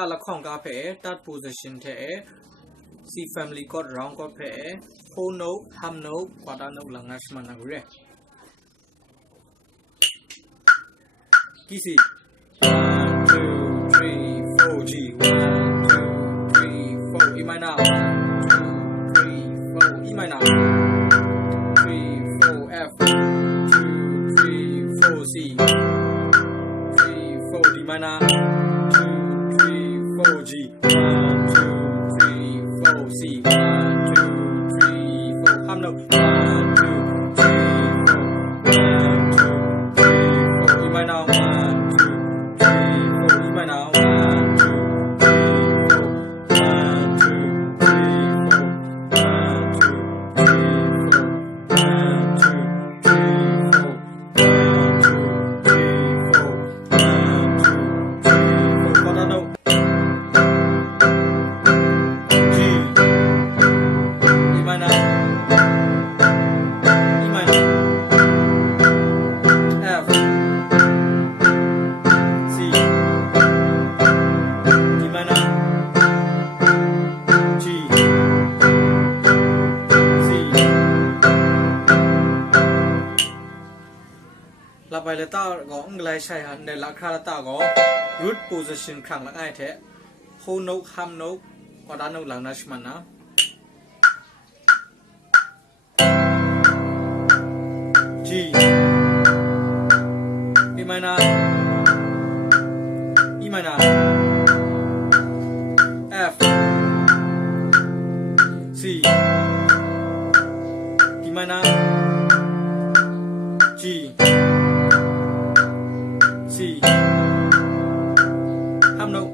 ta là không có phải ta position thế si family got round got phải whole note ham note quarter note là ngay mà nào rồi kỹ gì 1 2 3 4 G 1 2 3 4 E minor 1 2 3 4 E minor 3 4 F 2 3 4 C 3 4 D minor 2 3 4 G 1 2 3 4 C 1 2 3 4 ham note 1 2 3 4 1 2 3 4 E minor 1 là bài là ta có ngay sai hẳn để là khá là ta có root position khẳng là ai thế whole note ham note còn đa note là nashman á G E minor E minor F C D minor G C ham note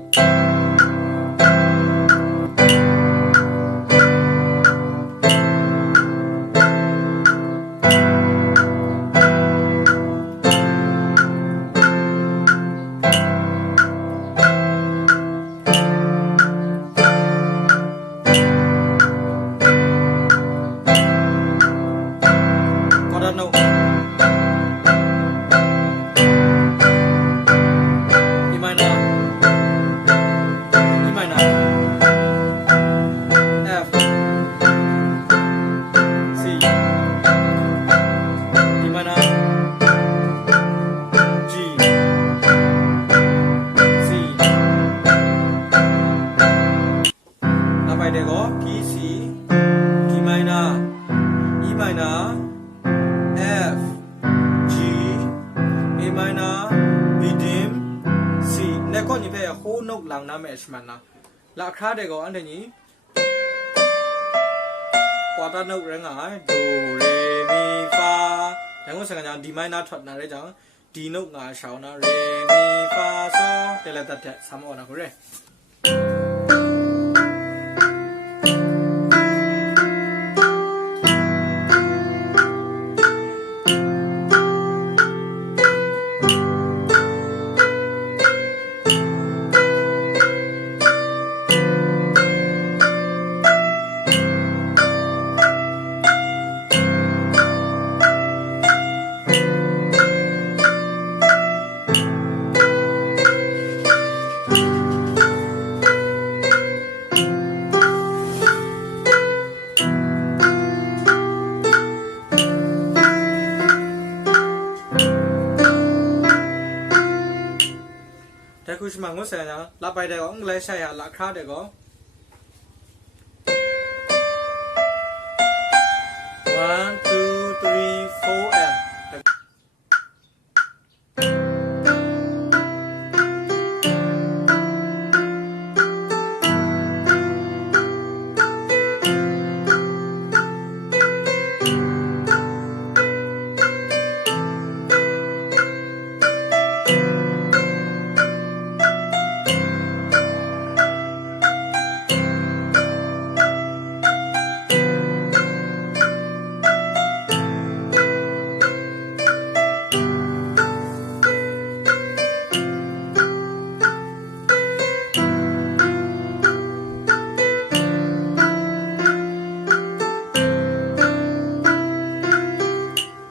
quarter note bài này có ký sĩ ký minor E minor F G A minor B dim C này có như vậy whole note lang na match man na là khá đây có anh thấy nhỉ quarter note rồi ngài do re mi fa đang có sang nhà D minor thoát na đấy chẳng D note ngài sáu na re mi fa so đây là tất cả sáu món nào rồi Kuch mang ngô xe nhá, là bài đây có lấy xe à, là khá đây có 1 2 3 4